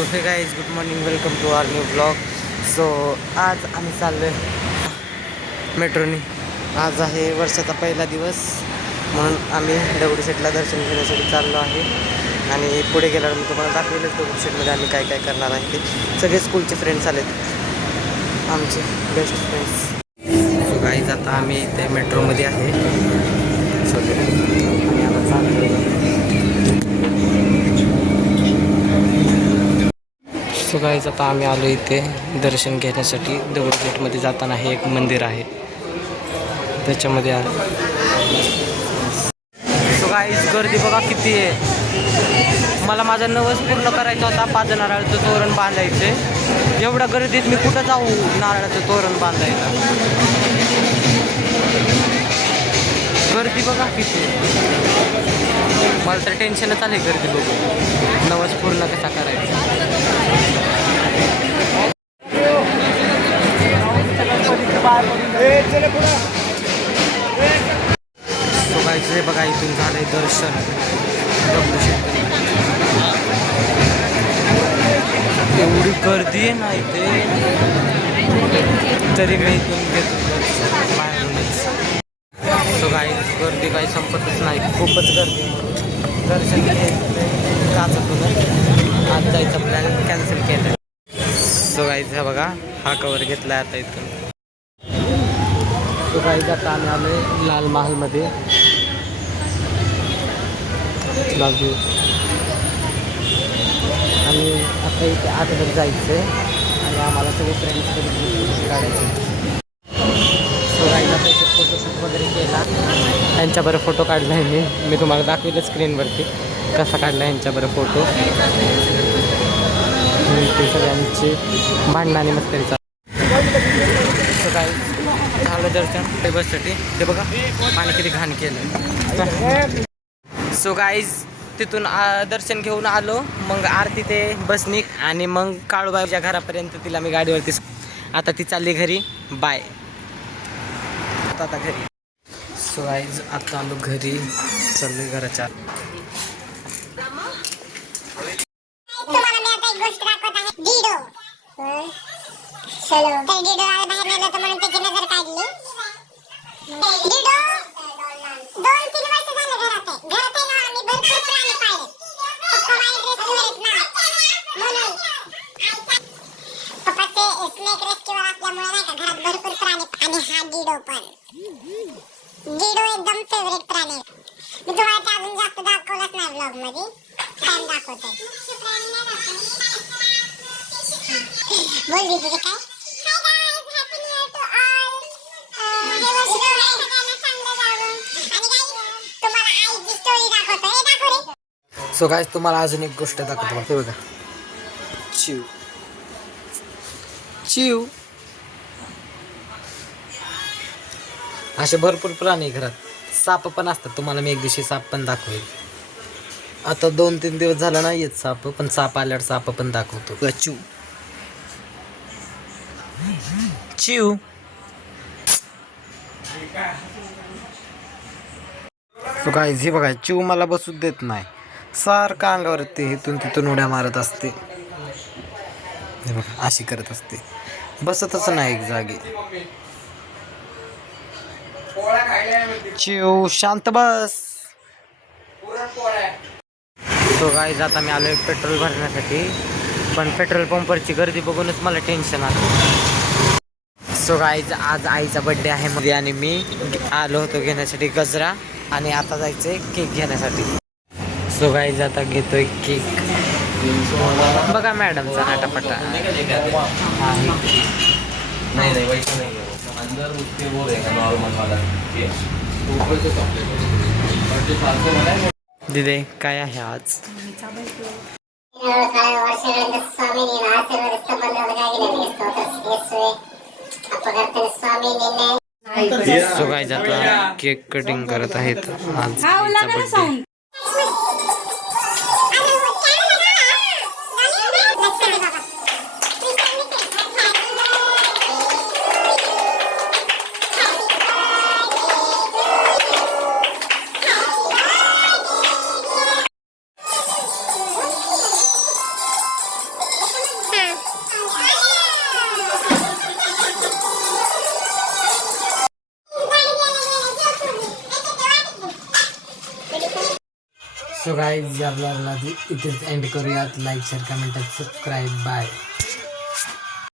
So hey guys good morning, welcome to our new blog. So आज आम्ही चाललो आहे मेट्रोनी. आज आहे वर्षाचा पहिला दिवस, म्हणून आम्ही दगडूशेठला दर्शन घेण्यासाठी चाललो आहे. आणि पुढे गेल्यावर मी तुम्हाला दाखवेलच दगडूशेठमध्ये आम्ही काय काय करणार आहे ते. सगळे स्कूलचे फ्रेंड्स आलेत, आमचे बेस्ट फ्रेंड्स. सो गाईज आता आम्ही इथे मेट्रोमध्ये आहे. सगळे आम्ही आता चाललो. सो गाईज आता आम्ही आलो इथे दर्शन घेण्यासाठी. दगडूशेठमध्ये जाताना हे एक मंदिर आहे, त्याच्यामध्ये आलो. सो गाईज गर्दी बघा किती आहे. मला माझा नवस पूर्ण करायचा होता, 5 नारळाचं तोरण बांधायचे. एवढ्या गर्दीत मी कुठं जाऊ नारळाचं तोरण बांधायला. गर्दी बघा किती. मला तर टेन्शनच आलं गर्दी बघून. नवस पूर्ण कसा करायचा. सो गाईज हे बघा इथून झालंय दर्शन दगडूशेठ. एवढी गर्दी आहे ना इथे, तरी मी इथून घेतो दर्शन बाहेरूनच. सो गाईज गर्दी काही संपतच नाही, खूपच गर्दी. दर्शन घ्यायचं काचतून आज जायचा प्लॅन कॅन्सल केला. सो गाईज हा बघा हा कवर घेतला आता इथून. सो गाईज आता आम्ही आलो आहे लाल महालमध्ये. आणि आता इथे आतमध्ये जायचं आहे आणि आम्हाला सगळे फ्रेंड्स काढायचे. सो गाईज आता इथे फोटोशूट वगैरे केला. ह्यांच्याबरोबर फोटो काढला आहे मी तुम्हाला दाखविलं स्क्रीनवरती कसा काढला ह्यांच्याबरोबर फोटो. ते सगळ्यांची भांडणाने मस्करी चालू. सो गाईज झालं दर्शन बससाठी. ते बघा पाणी किती घाण केलं. सो गाईज तिथून दर्शन घेऊन आलो. मग आरती ते बसनी आणि मग काळूबाईच्या घरापर्यंत तिला मी गाडीवरती. आता ती चालली घरी. बाय. आता घरी. सो गाईज आता आलो घरी, चाललोय घराच्या. डिडो एकदम फेवरेट प्राणी. मी तुम्हाला अजून जास्त दाखवलंच नाही व्लॉग मध्ये. टाइम दाखवते. बोल दीदी काय. सो गाईज तुम्हाला अजून एक गोष्ट दाखवतो. हे बघा चिव चिव. असे भरपूर प्राणी घरात. साप पण असतात. तुम्हाला मी एक दिवशी साप पण दाखवेल. आता 2-3 दिवस झाला नाही येत साप, पण साप आल्यावर साप पण दाखवतो. चिव चिव. सो गाईज हे बघा चिव मला बसू देत नाही. सारखं अंगावरती इथून तिथून उड्या मारत असते. हे बघा अशी करत असते, बसतच नाही एक जागी. चिव शांत बस. सो गाईज आता मी आलोय पेट्रोल भरण्यासाठी, पण पेट्रोल पंपवरची गर्दी बघूनच मला टेन्शन आलं. सो गाईज आज आईचा बड्डे आहे मध्ये आणि मी आलो होतो घेण्यासाठी गजरा. आणि आता जायचंय केक घेण्यासाठी. सो गाईज आता घेतोय केक. बघा मॅडमचा नाटापटा. दिदे काय आहे आज. सो गाईज आता केक कटिंग करत आहेत. आज बर्थडे. सो गाईज या ब्लॉगला इथेच एंड करूयात. Like share comment subscribe bye.